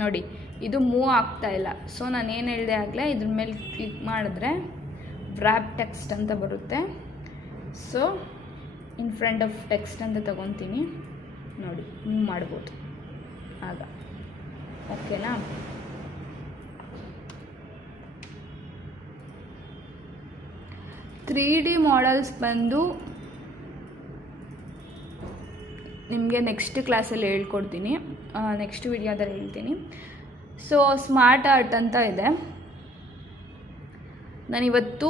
ನೋಡಿ ಇದು ಮೂವ್ ಆಗ್ತಾ ಇಲ್ಲ. ಸೊ ನಾನು ಏನು ಹೇಳಿದೆ ಆಗಲೇ, ಇದ್ರ ಮೇಲೆ ಕ್ಲಿಕ್ ಮಾಡಿದ್ರೆ ವ್ರ್ಯಾಪ್ ಟೆಕ್ಸ್ಟ್ ಅಂತ ಬರುತ್ತೆ. So in front of text ಅಂತ ತಗೊತೀನಿ, ನೋಡಿ ಮೂವ್ ಮಾಡ್ಬೋದು ಆಗ. ಓಕೆನಾ? ತ್ರೀ ಡಿ ಮಾಡೆಲ್ಸ್ ಬಂದು ನಿಮಗೆ ನೆಕ್ಸ್ಟ್ ಕ್ಲಾಸಲ್ಲಿ ಹೇಳ್ಕೊಡ್ತೀನಿ, ನೆಕ್ಸ್ಟ್ ವಿಡಿಯೋದಲ್ಲಿ ಹೇಳ್ತೀನಿ. ಸೊ ಸ್ಮಾರ್ಟ್ ಆರ್ಟ್ ಅಂತ ಇದೆ. ನಾನಿವತ್ತು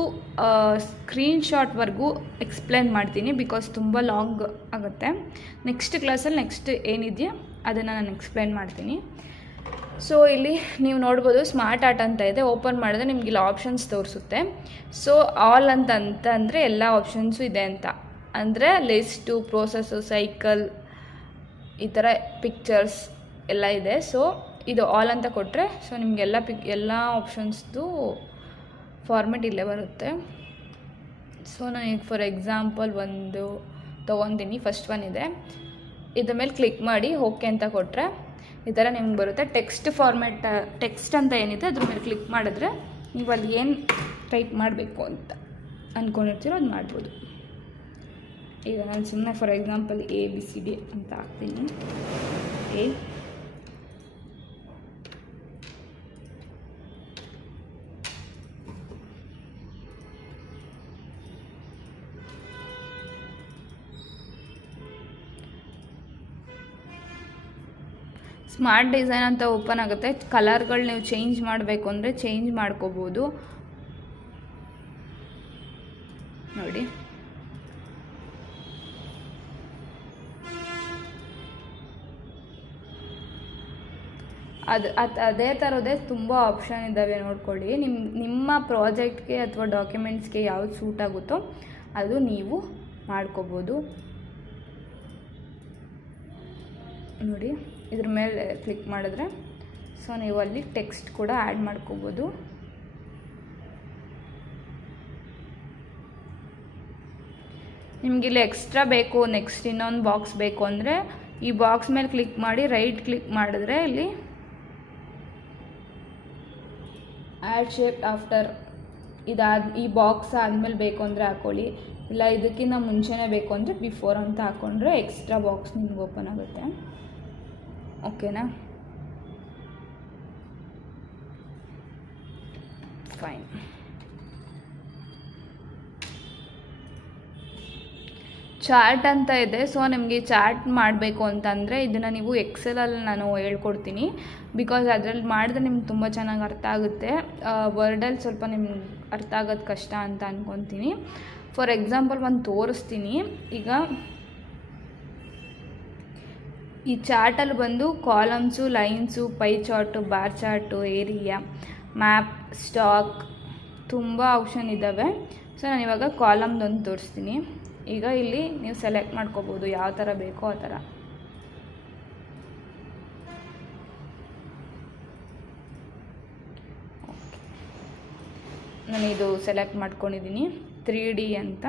ಸ್ಕ್ರೀನ್ಶಾಟ್ವರೆಗೂ ಎಕ್ಸ್ಪ್ಲೇನ್ ಮಾಡ್ತೀನಿ, ಬಿಕಾಸ್ ತುಂಬ ಲಾಂಗ್ ಆಗುತ್ತೆ. ನೆಕ್ಸ್ಟ್ ಕ್ಲಾಸಲ್ಲಿ ನೆಕ್ಸ್ಟ್ ಏನಿದೆಯಾ ಅದನ್ನು ನಾನು ಎಕ್ಸ್ಪ್ಲೇನ್ ಮಾಡ್ತೀನಿ. ಸೊ ಇಲ್ಲಿ ನೀವು ನೋಡ್ಬೋದು ಸ್ಮಾರ್ಟ್ ಆರ್ಟ್ ಅಂತ ಇದೆ. ಓಪನ್ ಮಾಡಿದ್ರೆ ನಿಮ್ಗೆ ಇಲ್ಲಿ ಆಪ್ಷನ್ಸ್ ತೋರಿಸುತ್ತೆ. ಸೊ ಆಲ್ ಅಂದರೆ ಎಲ್ಲ ಆಪ್ಷನ್ಸು ಇದೆ ಅಂತ, ಅಂದರೆ ಲಿಸ್ಟು, ಪ್ರೋಸೆಸ್ಸು, ಸೈಕಲ್, ಈ ಥರ ಪಿಕ್ಚರ್ಸ್ ಎಲ್ಲ ಇದೆ. ಸೊ ಇದು ಆಲ್ ಅಂತ ಕೊಟ್ಟರೆ ಸೊ ನಿಮಗೆಲ್ಲ ಎಲ್ಲ ಆಪ್ಷನ್ಸ್ದು ಫಾರ್ಮೆಟ್ ಇಲ್ಲೇ ಬರುತ್ತೆ. ಸೊ ನಾನು ಫಾರ್ ಎಕ್ಸಾಂಪಲ್ ಒಂದು ತೊಗೊತೀನಿ, ಫಸ್ಟ್ ಒನ್ ಇದೆ. ಇದ್ರ ಮೇಲೆ ಕ್ಲಿಕ್ ಮಾಡಿ ಓಕೆ ಅಂತ ಕೊಟ್ಟರೆ ಈ ಥರ ನಿಮ್ಗೆ ಬರುತ್ತೆ. ಟೆಕ್ಸ್ಟ್ ಫಾರ್ಮೆಟ್, ಟೆಕ್ಸ್ಟ್ ಅಂತ ಏನಿದೆ ಅದ್ರ ಮೇಲೆ ಕ್ಲಿಕ್ ಮಾಡಿದ್ರೆ ನೀವು ಅಲ್ಲಿ ಏನು ಟೈಪ್ ಮಾಡಬೇಕು ಅಂತ ಅಂದ್ಕೊಂಡಿರ್ತೀರೋ ಅದು ಮಾಡ್ಬೋದು. ಈಗ ನಾನು ಸುಮ್ಮನೆ ಫಾರ್ ಎಕ್ಸಾಂಪಲ್ ABCD ಅಂತ ಹಾಕ್ತೀನಿ. A ಸ್ಮಾರ್ಟ್ ಡಿಸೈನ್ ಅಂತ ಓಪನ್ ಆಗುತ್ತೆ. ಕಲರ್ಗಳು ನೀವು ಚೇಂಜ್ ಮಾಡಬೇಕು ಅಂದರೆ ಚೇಂಜ್ ಮಾಡ್ಕೋಬೋದು. ನೋಡಿ ಅದೇ ಥರದೇ ತುಂಬ ಆಪ್ಷನ್ ಇದ್ದಾವೆ, ನೋಡ್ಕೊಳ್ಳಿ. ನಿಮ್ಮ ಪ್ರಾಜೆಕ್ಟ್ಗೆ ಅಥವಾ ಡಾಕ್ಯುಮೆಂಟ್ಸ್ಗೆ ಯಾವ್ದು ಸೂಟ್ ಆಗುತ್ತೋ ಅದು ನೀವು ಮಾಡ್ಕೋಬೋದು. ನೋಡಿ ಇದ್ರ ಮೇಲೆ ಕ್ಲಿಕ್ ಮಾಡಿದ್ರೆ ಸೊ ನೀವು ಅಲ್ಲಿ ಟೆಕ್ಸ್ಟ್ ಕೂಡ ಆ್ಯಡ್ ಮಾಡ್ಕೋಬೋದು. ನಿಮಗಿಲ್ಲಿ ಎಕ್ಸ್ಟ್ರಾ ಬೇಕು, ನೆಕ್ಸ್ಟ್ ಇನ್ನೊಂದು ಬಾಕ್ಸ್ ಬೇಕು ಅಂದರೆ ಈ ಬಾಕ್ಸ್ ಮೇಲೆ ಕ್ಲಿಕ್ ಮಾಡಿ ರೈಟ್ ಕ್ಲಿಕ್ ಮಾಡಿದ್ರೆ ಇಲ್ಲಿ ಆ್ಯಡ್ ಶೇಪ್ ಆಫ್ಟರ್ ಈ ಬಾಕ್ಸ್ ಆದಮೇಲೆ ಬೇಕು ಅಂದರೆ ಹಾಕ್ಕೊಳ್ಳಿ, ಇಲ್ಲ ಇದಕ್ಕಿಂತ ಮುಂಚೆನೇ ಬೇಕು ಅಂದರೆ ಬಿಫೋರ್ ಅಂತ ಹಾಕ್ಕೊಂಡ್ರೆ ಎಕ್ಸ್ಟ್ರಾ ಬಾಕ್ಸ್ ನಿಮ್ಗೆ ಓಪನ್ ಆಗುತ್ತೆ. ಓಕೆನಾ, ಫೈನ್. ಚಾರ್ಟ್ ಅಂತ ಇದೆ. ಸೊ ನಿಮಗೆ ಚಾರ್ಟ್ ಮಾಡಬೇಕು ಅಂತಂದರೆ ಇದನ್ನು ನೀವು ಎಕ್ಸೆಲಲ್ಲಿ ನಾನು ಹೇಳ್ಕೊಡ್ತೀನಿ. ಬಿಕಾಸ್ ಅದರಲ್ಲಿ ಮಾಡಿದ್ರೆ ನಿಮ್ಗೆ ತುಂಬ ಚೆನ್ನಾಗಿ ಅರ್ಥ ಆಗುತ್ತೆ. ವರ್ಡಲ್ಲಿ ಸ್ವಲ್ಪ ನಿಮ್ಗೆ ಅರ್ಥ ಆಗೋದು ಕಷ್ಟ ಅಂತ ಅಂದ್ಕೊತೀನಿ. ಫಾರ್ ಎಕ್ಸಾಂಪಲ್ ಒಂದು ತೋರಿಸ್ತೀನಿ. ಈಗ ಈ ಚಾರ್ಟಲ್ಲಿ ಬಂದು columns, lines, pie chart, bar chart, area, map, stock, ತುಂಬ ಆಪ್ಷನ್ ಇದ್ದಾವೆ. ಸೊ ನಾನು ಇವಾಗ ಕಾಲಮ್ದೊಂದು ತೋರಿಸ್ತೀನಿ. ಈಗ ಇಲ್ಲಿ ನೀವು ಸೆಲೆಕ್ಟ್ ಮಾಡ್ಕೋಬೋದು ಯಾವ ಥರ ಬೇಕೋ ಆ ಥರ. ನಾನು ಇದು ಸೆಲೆಕ್ಟ್ ಮಾಡ್ಕೊಂಡಿದ್ದೀನಿ 3D ಅಂತ.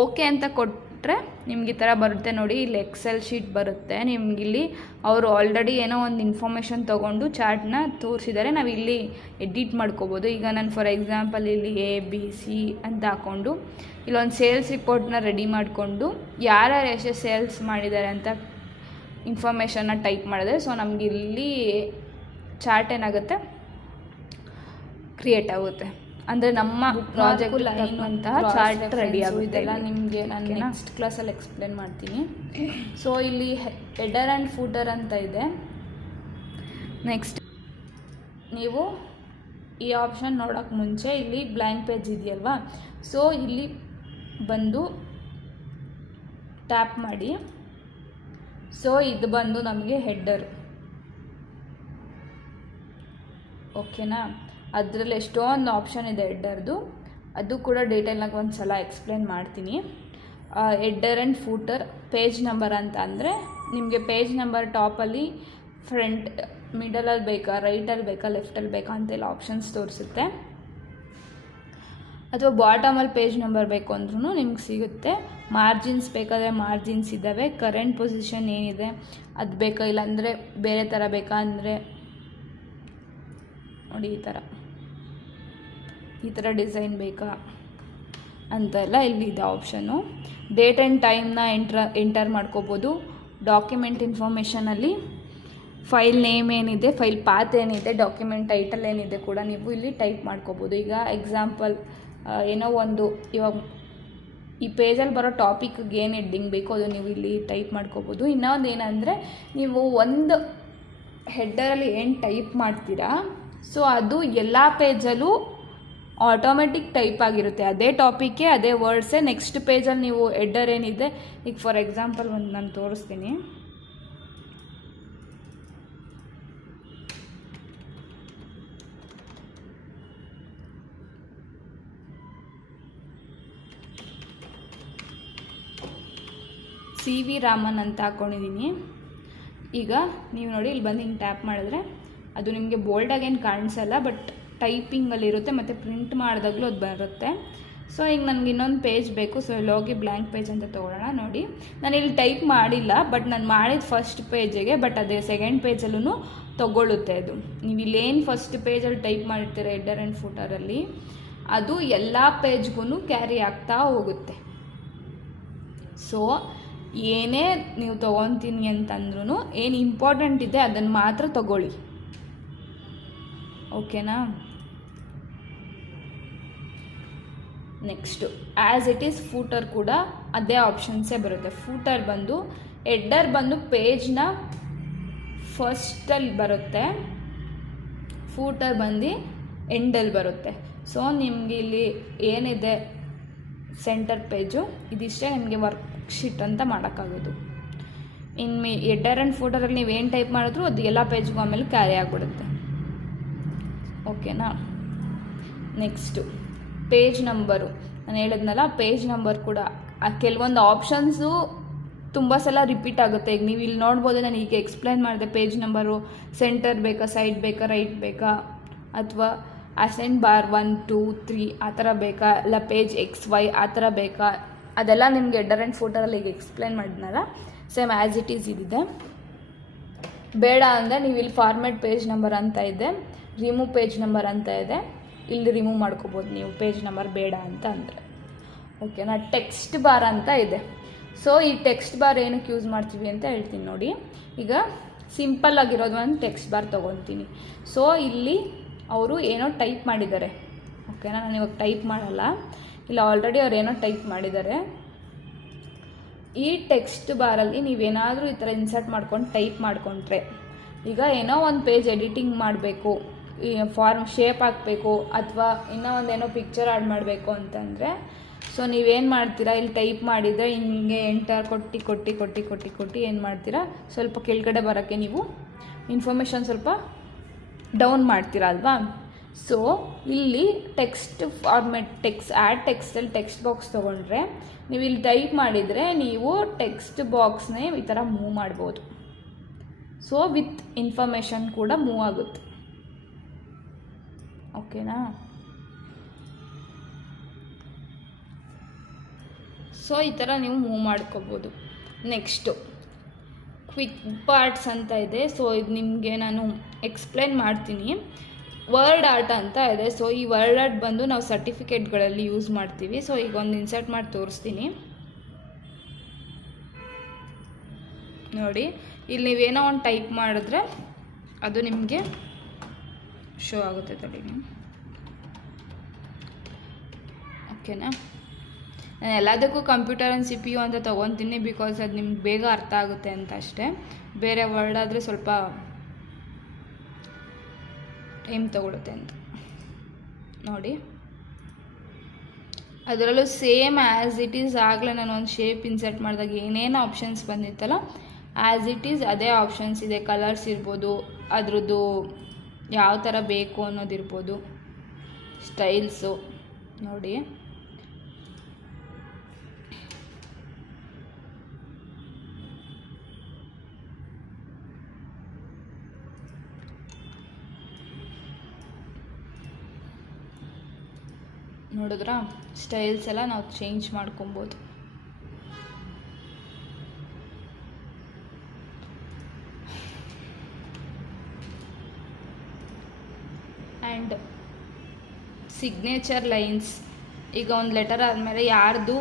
ಓಕೆ ಅಂತ ಕೊಟ್ಟರೆ ನಿಮ್ಗೆ ಈ ಥರ ಬರುತ್ತೆ ನೋಡಿ. ಇಲ್ಲಿ ಎಕ್ಸೆಲ್ ಶೀಟ್ ಬರುತ್ತೆ. ನಿಮಗಿಲ್ಲಿ ಅವರು ಆಲ್ರೆಡಿ ಏನೋ ಒಂದು ಇನ್ಫಾರ್ಮೇಷನ್ ತೊಗೊಂಡು ಚಾರ್ಟ್ನ ತೋರಿಸಿದ್ದಾರೆ. ನಾವು ಇಲ್ಲಿ ಎಡಿಟ್ ಮಾಡ್ಕೋಬೋದು. ಈಗ ನಾನು ಫಾರ್ ಎಕ್ಸಾಂಪಲ್ ಇಲ್ಲಿ ABC ಅಂತ ಹಾಕ್ಕೊಂಡು ಇಲ್ಲೊಂದು ಸೇಲ್ಸ್ ರಿಪೋರ್ಟ್ನ ರೆಡಿ ಮಾಡಿಕೊಂಡು ಯಾರ್ಯಾರು ಎಷ್ಟು ಸೇಲ್ಸ್ ಮಾಡಿದ್ದಾರೆ ಅಂತ ಇನ್ಫಾರ್ಮೇಷನ್ನ ಟೈಪ್ ಮಾಡಿದ್ರೆ ಸೊ ನಮಗೆ ಇಲ್ಲಿ ಚಾರ್ಟ್ ಏನಾಗುತ್ತೆ, ಕ್ರಿಯೇಟ್ ಆಗುತ್ತೆ. ಅಂದರೆ ನಮ್ಮ ಪ್ರಾಜೆಕ್ಟ್ ಲೈನಂತಹ ಚಾರ್ಟ್ ರೆಡಿ ಆಗುತ್ತೆ. ಇದೆಲ್ಲ ನಿಮಗೆ ನಾನು ನೆಕ್ಸ್ಟ್ ಕ್ಲಾಸಲ್ಲಿ ಎಕ್ಸ್ಪ್ಲೇನ್ ಮಾಡ್ತೀನಿ. ಸೊ ಇಲ್ಲಿ ಹೆಡರ್ ಆ್ಯಂಡ್ ಫೂಟರ್ ಅಂತ ಇದೆ. ನೆಕ್ಸ್ಟ್ ನೀವು ಈ ಆಪ್ಷನ್ ನೋಡೋಕ್ಕೆ ಮುಂಚೆ ಇಲ್ಲಿ ಬ್ಲ್ಯಾಂಕ್ ಪೇಜ್ ಇದೆಯಲ್ವಾ, ಸೊ ಇಲ್ಲಿ ಬಂದು ಟ್ಯಾಪ್ ಮಾಡಿ. ಸೊ ಇದು ಬಂದು ನಮಗೆ ಹೆಡ್ಡರ್. ಓಕೆನಾ, ಅದರಲ್ಲಿ ಎಷ್ಟೊಂದು ಆಪ್ಷನ್ ಇದೆ ಹೆಡ್ಡರ್ದು. ಅದು ಕೂಡ ಡೀಟೇಲ್ನಾಗ ಒಂದು ಸಲ ಎಕ್ಸ್ಪ್ಲೇನ್ ಮಾಡ್ತೀನಿ. Header and footer, page number ಅಂತ ಅಂದರೆ ನಿಮಗೆ ಪೇಜ್ ನಂಬರ್ ಟಾಪಲ್ಲಿ ಫ್ರಂಟ್ ಮಿಡಲಲ್ಲಿ ಬೇಕಾ, ರೈಟಲ್ಲಿ ಬೇಕಾ, ಲೆಫ್ಟಲ್ಲಿ ಬೇಕಾ ಅಂತೆಲ್ಲ ಆಪ್ಷನ್ಸ್ ತೋರಿಸುತ್ತೆ. ಅಥವಾ ಬಾಟಮಲ್ಲಿ ಪೇಜ್ ನಂಬರ್ ಬೇಕು ಅಂದ್ರೂ ನಿಮ್ಗೆ ಸಿಗುತ್ತೆ. ಮಾರ್ಜಿನ್ಸ್ ಬೇಕಾದರೆ ಮಾರ್ಜಿನ್ಸ್ ಇದ್ದಾವೆ. ಕರೆಂಟ್ ಪೊಸಿಷನ್ ಏನಿದೆ ಅದು ಬೇಕಾ, ಇಲ್ಲಾಂದರೆ ಬೇರೆ ಥರ ಬೇಕಾ ಅಂದರೆ ನೋಡಿ ಈ ಥರ ಡಿಸೈನ್ ಬೇಕಾ ಅಂತೆಲ್ಲ ಇಲ್ಲಿದೆ ಆಪ್ಷನು. ಡೇಟ್ ಆ್ಯಂಡ್ ಟೈಮ್ನ ಎಂಟರ್ ಮಾಡ್ಕೋಬೋದು. ಡಾಕ್ಯುಮೆಂಟ್ ಇನ್ಫಾರ್ಮೇಷನಲ್ಲಿ ಫೈಲ್ ನೇಮ್ ಏನಿದೆ, ಫೈಲ್ ಪಾತ್ ಏನಿದೆ, ಡಾಕ್ಯುಮೆಂಟ್ ಟೈಟಲ್ ಏನಿದೆ ಕೂಡ ನೀವು ಇಲ್ಲಿ ಟೈಪ್ ಮಾಡ್ಕೋಬೋದು. ಈಗ ಎಕ್ಸಾಂಪಲ್ ಏನೋ ಒಂದು ಇವಾಗ ಈ ಪೇಜಲ್ಲಿ ಬರೋ ಟಾಪಿಕ್ಗೆ ಏನು ಹೆಡ್ಡಿಂಗ್ ಬೇಕೋ ಅದು ನೀವು ಇಲ್ಲಿ ಟೈಪ್ ಮಾಡ್ಕೋಬೋದು. ಇನ್ನೊಂದು ಏನಂದರೆ ನೀವು ಒಂದು ಹೆಡ್ಡರಲ್ಲಿ ಏನು ಟೈಪ್ ಮಾಡ್ತೀರಾ ಸೊ ಅದು ಎಲ್ಲ ಪೇಜಲ್ಲೂ ಆಟೋಮೆಟಿಕ್ ಟೈಪ್ ಆಗಿರುತ್ತೆ. ಅದೇ ಟಾಪಿಕ್ಗೆ ಅದೇ ವರ್ಡ್ಸೇ ನೆಕ್ಸ್ಟ್ ಪೇಜಲ್ಲಿ ನೀವು ಹೆಡ್ಡರ್ ಏನಿದೆ, ಈಗ ಫಾರ್ ಎಕ್ಸಾಂಪಲ್ ಒಂದು ನಾನು ತೋರಿಸ್ತೀನಿ. CV ರಾಮನ್ ಅಂತ ಹಾಕ್ಕೊಂಡಿದ್ದೀನಿ. ಈಗ ನೀವು ನೋಡಿ ಇಲ್ಲಿ ಬಂದು ಹಿಂಗೆ ಟ್ಯಾಪ್ ಮಾಡಿದ್ರೆ ಅದು ನಿಮಗೆ ಬೋಲ್ಡಾಗೇನು ಕಾಣಿಸಲ್ಲ, ಬಟ್ ಟೈಪಿಂಗಲ್ಲಿರುತ್ತೆ ಮತ್ತು ಪ್ರಿಂಟ್ ಮಾಡಿದಾಗಲೂ ಅದು ಬರುತ್ತೆ. ಸೊ ಈಗ ನನಗೆ ಇನ್ನೊಂದು ಪೇಜ್ ಬೇಕು. ಸೊ ಇಲ್ಲಿ ಹೋಗಿ ಬ್ಲ್ಯಾಂಕ್ ಪೇಜ್ ಅಂತ ತೊಗೊಳ್ಳೋಣ. ನೋಡಿ ನಾನು ಇಲ್ಲಿ ಟೈಪ್ ಮಾಡಿಲ್ಲ, ಬಟ್ ನಾನು ಮಾಡಿದ ಫಸ್ಟ್ ಪೇಜಿಗೆ, ಬಟ್ ಅದೇ ಸೆಕೆಂಡ್ ಪೇಜಲ್ಲೂ ತೊಗೊಳ್ಳುತ್ತೆ ಅದು. ನೀವು ಇಲ್ಲೇನು ಫಸ್ಟ್ ಪೇಜಲ್ಲಿ ಟೈಪ್ ಮಾಡಿರ್ತೀರ ಹೆಡ್ಡರ್ ಆ್ಯಂಡ್ ಫೂಟರಲ್ಲಿ ಅದು ಎಲ್ಲ ಪೇಜ್ಗೂ ಕ್ಯಾರಿ ಆಗ್ತಾ ಹೋಗುತ್ತೆ. ಸೊ ಏನೇ ನೀವು ತೊಗೊತೀನಿ ಅಂತಂದ್ರೂ ಏನು ಇಂಪಾರ್ಟೆಂಟ್ ಇದೆ ಅದನ್ನು ಮಾತ್ರ ತೊಗೊಳ್ಳಿ. ಓಕೆನಾ, next as it is footer ಕೂಡ ಅದೇ ಆಪ್ಷನ್ಸೇ ಬರುತ್ತೆ. ಫೂಟರ್ ಬಂದು ಹೆಡ್ಡರ್ ಬಂದು ಪೇಜ್ನ ಫಸ್ಟಲ್ಲಿ ಬರುತ್ತೆ, ಫೂಟರ್ ಬಂದು ಎಂಡಲ್ಲಿ ಬರುತ್ತೆ. ಸೊ ನಿಮಗೆ ಇಲ್ಲಿ ಏನಿದೆ ಸೆಂಟರ್ ಪೇಜು ಇದಿಷ್ಟೇ ನಿಮಗೆ ವರ್ಕ್ಶೀಟ್ ಅಂತ ಮಾಡೋಕ್ಕಾಗೋದು. ಇನ್ನು ಹೆಡ್ಡರ್ ಆ್ಯಂಡ್ ಫೂಟರಲ್ಲಿ ನೀವೇನು ಟೈಪ್ ಮಾಡಿದ್ರು ಅದು ಎಲ್ಲ ಪೇಜ್ಗೂ ಆಮೇಲೆ ಕ್ಯಾರಿ ಆಗಿಬಿಡುತ್ತೆ. ಓಕೆನಾ, ನೆಕ್ಸ್ಟು ಪೇಜ್ ನಂಬರು. ನಾನು ಹೇಳಿದ್ನಲ್ಲ ಪೇಜ್ ನಂಬರ್ ಕೂಡ ಕೆಲವೊಂದು ಆಪ್ಷನ್ಸು ತುಂಬ ಸಲ ರಿಪೀಟ್ ಆಗುತ್ತೆ. ಈಗ ನೀವು ಇಲ್ಲಿ ನೋಡ್ಬೋದು, ನಾನು ಈಗ ಎಕ್ಸ್ಪ್ಲೈನ್ ಮಾಡಿದೆ. ಪೇಜ್ ನಂಬರು ಸೆಂಟರ್ ಬೇಕಾ, ಸೈಡ್ ಬೇಕಾ, ರೈಟ್ ಬೇಕಾ, ಅಥವಾ ಅಸೆಂಡ್ ಬಾರ್ 1 2 3 ಆ ಥರ ಬೇಕಾ, ಇಲ್ಲ ಪೇಜ್ XY ಆ ಥರ ಬೇಕಾ, ಅದೆಲ್ಲ ನಿಮಗೆ ಹೆಡ್ಡರ್ ಆ್ಯಂಡ್ ಫೂಟರಲ್ಲಿ ಈಗ ಎಕ್ಸ್ಪ್ಲೈನ್ ಮಾಡಿದ್ನಲ್ಲ ಸೇಮ್ ಆ್ಯಸ್ ಇಟ್ ಈಸ್ ಇದಿದೆ. ಬೇಡ ಅಂದರೆ ನೀವು ಇಲ್ಲಿ ಫಾರ್ಮೆಟ್ ಪೇಜ್ ನಂಬರ್ ಅಂತ ಇದೆ, ರಿಮೂವ್ ಪೇಜ್ ನಂಬರ್ ಅಂತ ಇದೆ, ಇಲ್ಲಿ ರಿಮೂವ್ ಮಾಡ್ಕೋಬೋದು ನೀವು ಪೇಜ್ ನಂಬರ್ ಬೇಡ ಅಂತ ಅಂದರೆ. ಓಕೆನಾ. ಟೆಕ್ಸ್ಟ್ ಬಾರ್ ಅಂತ ಇದೆ. ಸೊ ಈ ಟೆಕ್ಸ್ಟ್ ಬಾರ್ ಏನಕ್ಕೆ ಯೂಸ್ ಮಾಡ್ತೀವಿ ಅಂತ ಹೇಳ್ತೀನಿ ನೋಡಿ. ಈಗ ಸಿಂಪಲ್ ಆಗಿರೋದು ಒಂದು ಟೆಕ್ಸ್ಟ್ ಬಾರ್ ತೊಗೊತೀನಿ. ಸೊ ಇಲ್ಲಿ ಅವರು ಏನೋ ಟೈಪ್ ಮಾಡಿದ್ದಾರೆ. ಓಕೆನಾ. ನಾನು ಇವಾಗ ಟೈಪ್ ಮಾಡಲ್ಲ, ಇಲ್ಲ ಆಲ್ರೆಡಿ ಅವ್ರು ಏನೋ ಟೈಪ್ ಮಾಡಿದ್ದಾರೆ. ಈ ಟೆಕ್ಸ್ಟ್ ಬಾರಲ್ಲಿ ನೀವೇನಾದರೂ ಈ ಥರ ಇನ್ಸರ್ಟ್ ಮಾಡ್ಕೊಂಡು ಟೈಪ್ ಮಾಡಿಕೊಂಡ್ರೆ, ಈಗ ಏನೋ ಒಂದು ಪೇಜ್ ಎಡಿಟಿಂಗ್ ಮಾಡಬೇಕು, ಈ ಫಾರ್ಮ್ ಶೇಪ್ ಹಾಕಬೇಕು, ಅಥವಾ ಇನ್ನೂ ಒಂದೇನೋ ಪಿಕ್ಚರ್ ಆ್ಯಡ್ ಮಾಡಬೇಕು ಅಂತಂದರೆ, ಸೊ ನೀವೇನು ಮಾಡ್ತೀರಾ, ಇಲ್ಲಿ ಟೈಪ್ ಮಾಡಿದರೆ ಹಿಂಗೆ ಎಂಟರ್ ಕೊಟ್ಟು ಏನು ಮಾಡ್ತೀರಾ, ಸ್ವಲ್ಪ ಕೆಳಗಡೆ ಬರೋಕ್ಕೆ ನೀವು ಇನ್ಫಾರ್ಮೇಷನ್ ಸ್ವಲ್ಪ ಡೌನ್ ಮಾಡ್ತೀರಾ ಅಲ್ವಾ. ಸೊ ಇಲ್ಲಿ ಟೆಕ್ಸ್ಟ್ ಫಾರ್ಮೆಟ್ ಆ್ಯಡ್ ಟೆಕ್ಸ್ಟಲ್ಲಿ ಟೆಕ್ಸ್ಟ್ ಬಾಕ್ಸ್ ತೊಗೊಂಡ್ರೆ, ನೀವು ಇಲ್ಲಿ ಟೈಪ್ ಮಾಡಿದರೆ ನೀವು ಟೆಕ್ಸ್ಟ್ ಬಾಕ್ಸ್ನೇ ಈ ಥರ ಮೂವ್ ಮಾಡ್ಬೋದು. ಸೊ ವಿತ್ ಇನ್ಫಾರ್ಮೇಷನ್ ಕೂಡ ಮೂವ್ ಆಗುತ್ತೆ. ಓಕೆನಾ. ಸೊ ಈ ಥರ ನೀವು ಮೂವ್ ಮಾಡ್ಕೋಬೋದು. ನೆಕ್ಸ್ಟು ಕ್ವಿಕ್ ಪಾರ್ಟ್ಸ್ ಅಂತ ಇದೆ. ಸೊ ಇದು ನಿಮಗೆ ನಾನು ಎಕ್ಸ್ಪ್ಲೇನ್ ಮಾಡ್ತೀನಿ. ವರ್ಡ್ ಆರ್ಟ್ ಅಂತ ಇದೆ. ಸೊ ಈ ವರ್ಡ್ ಆರ್ಟ್ ಬಂದು ನಾವು ಸರ್ಟಿಫಿಕೇಟ್ಗಳಲ್ಲಿ ಯೂಸ್ ಮಾಡ್ತೀವಿ. ಸೊ ಈಗ ಒಂದು ಇನ್ಸರ್ಟ್ ಮಾಡಿ ತೋರಿಸ್ತೀನಿ ನೋಡಿ. ಇಲ್ಲಿ ನೀವೇನೋ ಒಂದು ಟೈಪ್ ಮಾಡಿದ್ರೆ ಅದು ನಿಮಗೆ ಶೋ ಆಗುತ್ತೆ ತಡಿ ನೀವು. ಓಕೆನಾ. ನಾನು ಎಲ್ಲದಕ್ಕೂ ಕಂಪ್ಯೂಟರ್ ಆ್ಯಂಡ್ CPU ಅಂತ ತೊಗೊತೀನಿ, ಬಿಕಾಸ್ ಅದು ನಿಮ್ಗೆ ಬೇಗ ಅರ್ಥ ಆಗುತ್ತೆ ಅಂತ ಅಷ್ಟೇ. ಬೇರೆ ವರ್ಡ್ ಆದರೆ ಸ್ವಲ್ಪ ಟೈಮ್ ತೊಗೊಳುತ್ತೆ ಅಂತ ನೋಡಿ. ಅದರಲ್ಲೂ ಸೇಮ್ ಆ್ಯಸ್ ಇಟ್ ಈಸ್ ಆಗಲೇ ನಾನು ಒಂದು ಶೇಪ್ ಇನ್ಸರ್ಟ್ ಮಾಡಿದಾಗ ಏನೇನು ಆಪ್ಷನ್ಸ್ ಬಂದಿತ್ತಲ್ಲ, ಆ್ಯಸ್ ಇಟ್ ಈಸ್ ಅದೇ ಆಪ್ಷನ್ಸ್ ಇದೆ. ಕಲರ್ಸ್ ಇರ್ಬೋದು, ಅದ್ರದ್ದು ಯಾವ ಥರ ಬೇಕು ಅನ್ನೋದಿರ್ಬೋದು, ಸ್ಟೈಲ್ಸು ನೋಡಿ. ನೋಡಿದ್ರಾ, ಸ್ಟೈಲ್ಸ್ ಎಲ್ಲ ನಾವು ಚೇಂಜ್ ಮಾಡ್ಕೊಬೋದು. ಆ್ಯಂಡ್ ಸಿಗ್ನೇಚರ್ ಲೈನ್ಸ್, ಈಗ ಒಂದು ಲೆಟರ್ ಆದಮೇಲೆ ಯಾರ್ದು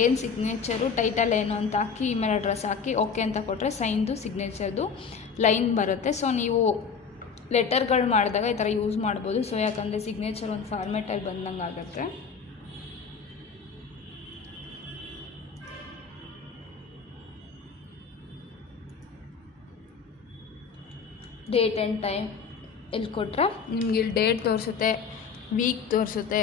ಏನು ಸಿಗ್ನೇಚರು, ಟೈಟಲ್ ಏನು ಅಂತ ಹಾಕಿ, ಇಮೇಲ್ ಅಡ್ರೆಸ್ ಹಾಕಿ ಓಕೆ ಅಂತ ಕೊಟ್ಟರೆ ಸೈನ್ದು ಸಿಗ್ನೇಚರ್ದು ಲೈನ್ ಬರುತ್ತೆ. ಸೊ ನೀವು ಲೆಟರ್ಗಳು ಮಾಡಿದಾಗ ಈ ಥರ ಯೂಸ್ ಮಾಡ್ಬೋದು. ಸೊ ಯಾಕಂದರೆ ಸಿಗ್ನೇಚರ್ ಒಂದು ಫಾರ್ಮೇಟಲ್ಲಿ ಬಂದಂಗೆ ಆಗುತ್ತೆ. ಡೇಟ್ ಆ್ಯಂಡ್ ಟೈಮ್ ಇಲ್ಲಿ ಕೊಟ್ಟರೆ ನಿಮ್ಗೆ ಇಲ್ಲಿ ಡೇಟ್ ತೋರಿಸುತ್ತೆ, ವೀಕ್ ತೋರಿಸುತ್ತೆ,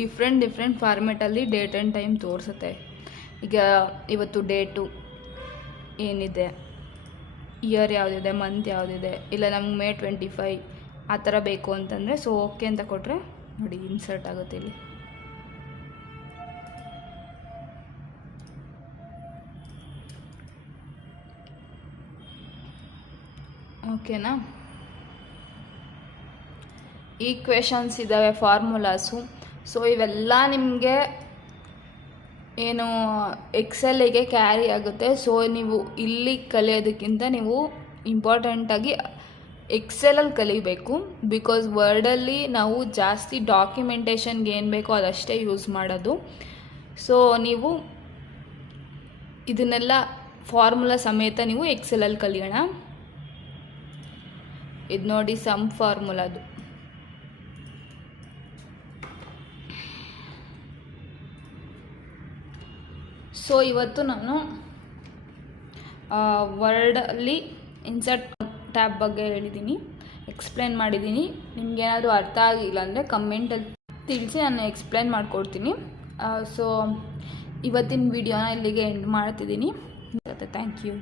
ಡಿಫ್ರೆಂಟ್ ಫಾರ್ಮೇಟಲ್ಲಿ ಡೇಟ್ ಆ್ಯಂಡ್ ಟೈಮ್ ತೋರಿಸುತ್ತೆ. ಈಗ ಇವತ್ತು ಡೇಟು ಏನಿದೆ, ಇಯರ್ ಯಾವುದಿದೆ, ಮಂತ್ ಯಾವುದಿದೆ, ಇಲ್ಲ ನಮ್ಗೆ May 25 ಆ ಥರ ಬೇಕು ಅಂತಂದರೆ ಸೊ ಓಕೆ ಅಂತ ಕೊಟ್ಟರೆ ನೋಡಿ ಇನ್ಸರ್ಟ್ ಆಗುತ್ತೆ ಇಲ್ಲಿ. ಓಕೆನಾ. ಈಕ್ವೇಷನ್ಸ್ ಇದ್ದಾವೆ, ಫಾರ್ಮುಲಾಸು. ಸೊ ಇವೆಲ್ಲ ನಿಮಗೆ ಏನು ಎಕ್ಸೆಲ್ಲಿಗೆ ಕ್ಯಾರಿ ಆಗುತ್ತೆ. ಸೊ ನೀವು ಇಲ್ಲಿ ಕಲಿಯೋದಕ್ಕಿಂತ ನೀವು ಇಂಪಾರ್ಟೆಂಟಾಗಿ ಎಕ್ಸೆಲಲ್ಲಿ ಕಲಿಬೇಕು. ಬಿಕಾಸ್ ವರ್ಡಲ್ಲಿ ನಾವು ಜಾಸ್ತಿ ಡಾಕ್ಯುಮೆಂಟೇಷನ್ಗೆ ಏನು ಬೇಕೋ ಅದಷ್ಟೇ ಯೂಸ್ ಮಾಡೋದು. ಸೊ ನೀವು ಇದನ್ನೆಲ್ಲ ಫಾರ್ಮುಲಾ ಸಮೇತ ನೀವು ಎಕ್ಸೆಲಲ್ಲಿ ಕಲಿಯೋಣ. ಇದು ನೋಡಿ ಸಮ್ ಫಾರ್ಮುಲಾದು. ಸೊ ಇವತ್ತು ನಾನು ವರ್ಡಲ್ಲಿ ಇನ್ಸರ್ಟ್ ಟ್ಯಾಬ್ ಬಗ್ಗೆ ಹೇಳಿದ್ದೀನಿ, ಎಕ್ಸ್ಪ್ಲೇನ್ ಮಾಡಿದ್ದೀನಿ. ನಿಮಗೇನಾದರೂ ಅರ್ಥ ಆಗಿಲ್ಲ ಅಂದರೆ ಕಮೆಂಟಲ್ಲಿ ತಿಳಿಸಿ, ನಾನು ಎಕ್ಸ್ಪ್ಲೇನ್ ಮಾಡಿಕೊಡ್ತೀನಿ. ಸೊ ಇವತ್ತಿನ ವಿಡಿಯೋನ ಇಲ್ಲಿಗೆ ಎಂಡ್ ಮಾಡ್ತಿದ್ದೀನಿ. Thank you.